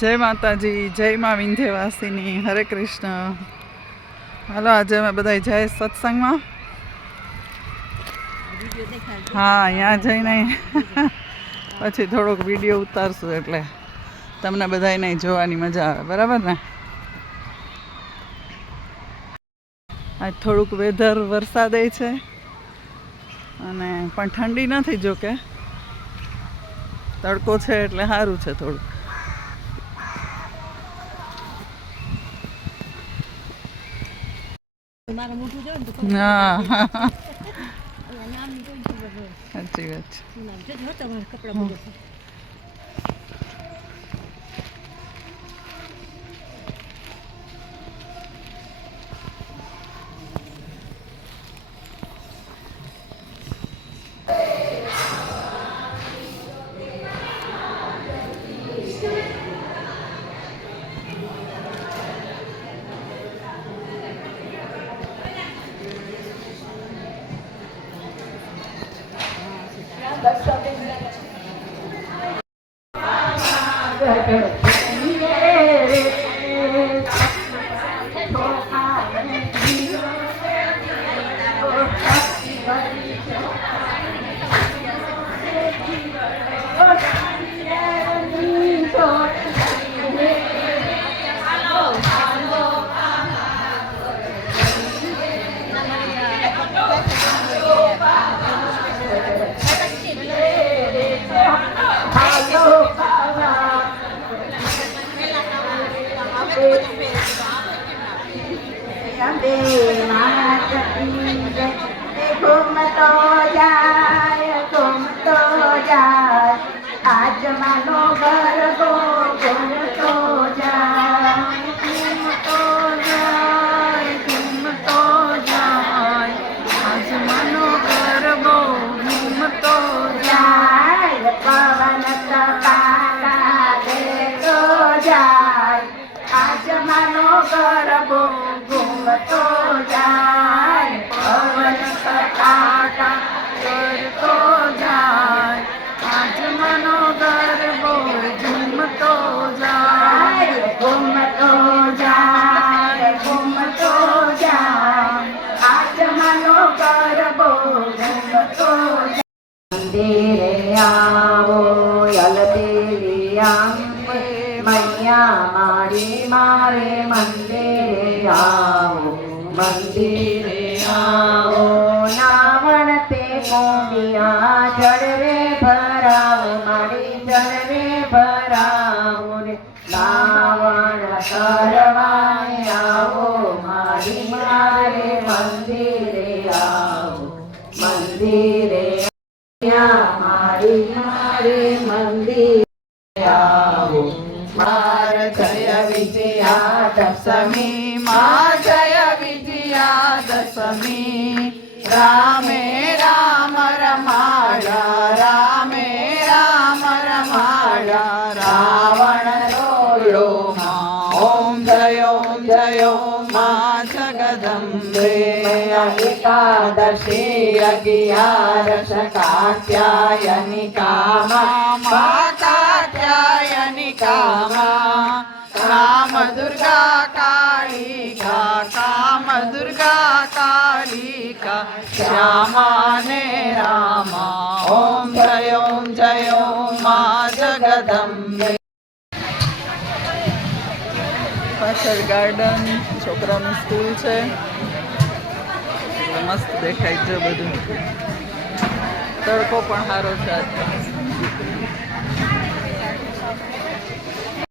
જય માતાજી, જય માં વિંધ્યવાસીની, હરે કૃષ્ણ. હાલો, આજે અમે બધા જાય સત્સંગમાં. હા, અહીંયા જઈને પછી થોડોક વિડીયો ઉતારશું એટલે તમને બધાને જોવાની મજા આવે, બરાબર ને? આજ થોડુંક વેધર વરસાદે છે અને પણ ઠંડી નથી, જોકે તડકો છે એટલે સારું છે થોડુંક. હા, સાચી વાત છે. आज मानो गरबो घूमतो जाय, घूमतो जाय, घूमतो जाय, आज मानो गरबो घूमतो जाय, पवन काका देतो जाय, आज मानो गरबो घूमतो जाय, पवन काका करतो जाय, आज मनो गरबो घूमतो जाय, घूमतो जाय, घूमतो जाय, आज मनो गरबो घूमतो जाय. मंदिरे आवो यलदेवी आंबे मैया मारी मारे मंदिरे आवो, मंदिरे आवो नावण ते कोंडिया चढ़वे भराव मारी चढ़वे भराव रे, रावण करवाए आवो मारी मारे मंदिरे आवो, मंदिरे मारी मारे मंदिरे आवो, मार जय विजया दशमी, मार जय विजया दशमी, रामे राम रमाड़ा, रामे राम रमाड़ा, रावण रोयो माँ, ओम जयो माँ जगदम्बे, एकादशी अगियारस कात्यायनिका माँ कात्यायनिका माँ, काम दुर्गा कालिका, काम दुर्गा कालिका, श्यामा ने रामा, ओम जयो माँ जगदम्बे. પાછળ ગાર્ડન, છોકરાનું સ્કૂલ છે, મસ્ત દેખાય છે બધું. તડકો પણ સારો છે.